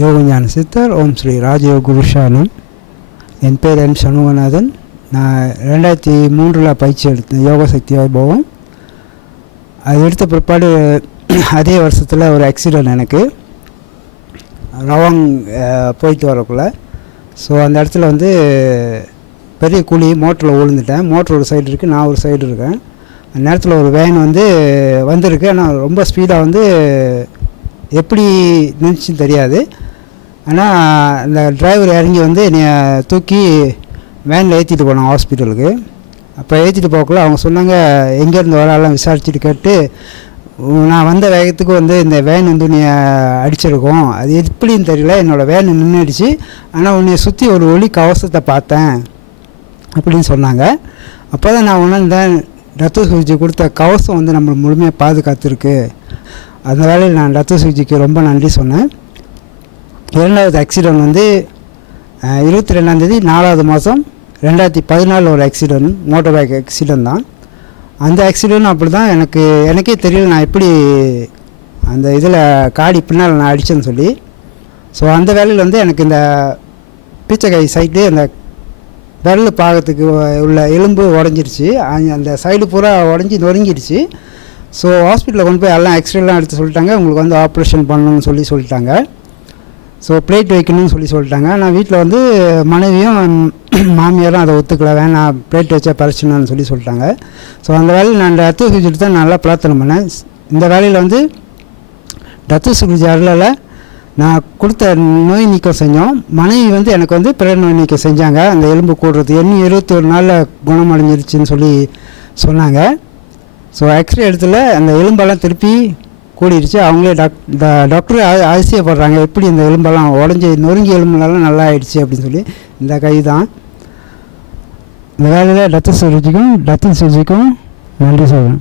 யோகஞான சித்தர் ஓம் ஸ்ரீ ராஜயோக குருஷானம். என் பேர் என் சண்முகநாதன். நான் 2003 பயிற்சி எடுத்தேன் யோக சக்தி வைபவம். அது எடுத்த பிற்பாடு அதே வருஷத்தில் ஒரு ஆக்சிடெண்ட் எனக்கு ரவாங் போயிட்டு வரக்குள்ள. ஸோ அந்த இடத்துல வந்து பெரிய குழி, மோட்டரில் விழுந்துட்டேன். மோட்டர் ஒரு சைடு இருக்குது, நான் ஒரு சைடு இருக்கேன். அந்த நேரத்தில் ஒரு வேன் வந்திருக்கு. ஆனால் ரொம்ப ஸ்பீடாக எப்படி நினச்சின்னு தெரியாது. ஆனால் அந்த டிரைவர் இறங்கி என்னை தூக்கி வேனில் ஏற்றிட்டு போனாங்க ஹாஸ்பிட்டலுக்கு. அப்போ ஏற்றிட்டு போகக்குள்ள அவங்க சொன்னாங்க, எங்கேருந்து வரலாம் விசாரிச்சுட்டு கேட்டு, நான் வந்த வேகத்துக்கு இந்த வேன் உன்னை அடிச்சிருக்கோம், அது எப்படின்னு தெரியல, என்னோடய வேன் நின்றுடுச்சு, ஆனால் உன்னை சுற்றி ஒரு ஒளி கவசத்தை பார்த்தேன் அப்படின்னு சொன்னாங்க. அப்போ தான் நான் உணர்ந்தேன், ரத்த சிகிச்சை கொடுத்த கவசம் நம்மளை முழுமையாக பாதுகாத்துருக்கு. அந்த வேலையில் நான் ரத்த சிகிச்சைக்கு ரொம்ப நன்றி சொன்னேன். இரண்டாவது ஆக்சிடெண்ட் 22ஆந்தேதி 4வது மாதம் 2014 ஒரு ஆக்சிடெண்ட், மோட்டர் பைக் ஆக்சிடெண்ட் தான். அந்த ஆக்சிடெண்ட் அப்படி தான் எனக்கே தெரியல நான் எப்படி அந்த இதில் காடி பின்னால் நான் அடித்தேன்னு சொல்லி. ஸோ அந்த வேலையில் எனக்கு இந்த பீச்சக்கை சைடு அந்த விரல் பாகத்துக்கு உள்ள எலும்பு உடஞ்சிருச்சு. அந்த சைடு பூரா உடஞ்சி நொறுங்கிடுச்சு. ஸோ ஹாஸ்பிட்டலில் கொண்டு போய் எல்லாம் எக்ஸ்ரேலாம் எடுத்து சொல்லிட்டாங்க, உங்களுக்கு ஆப்ரேஷன் பண்ணணும்னு சொல்லிட்டாங்க. ஸோ பிளேட் வைக்கணும்னு சொல்லிட்டாங்க. நான் வீட்டில் மனைவியும் மாமியாரும் அதை ஒத்துக்கல, வேணாம் பிளேட் வச்சா பிரச்சனைன்னு சொல்லிட்டாங்க. ஸோ அந்த வேலையில் நான் ரத்த சிகிச்சை தான் நல்லா பிரார்த்தனை பண்ணேன். இந்த வேலையில் ரத்த சிகிச்சை அருளால் நான் கொடுத்த நோய் நீக்கம் செஞ்சோம். மனைவி எனக்கு பிற நோய் நீக்கம் செஞ்சாங்க. அந்த எலும்பு கூடுறது இன்னும் 21 நாளில் குணமடைஞ்சிருச்சுன்னு சொன்னாங்க. ஸோ எக்ஸ்ரே இடத்துல அந்த எலும்பெல்லாம் திருப்பி கூடிருச்சு. அவங்களே டாக்டர் அதிசயப்படுறாங்க, எப்படி இந்த எலும்பெல்லாம் நொறுங்கி எலும்புலாம் நல்லா ஆயிடுச்சு அப்படின்னு இந்த கை தான். இந்த வேலையில் ரத்த சிகிச்சைக்கும் நன்றி சொல்கிறேன்.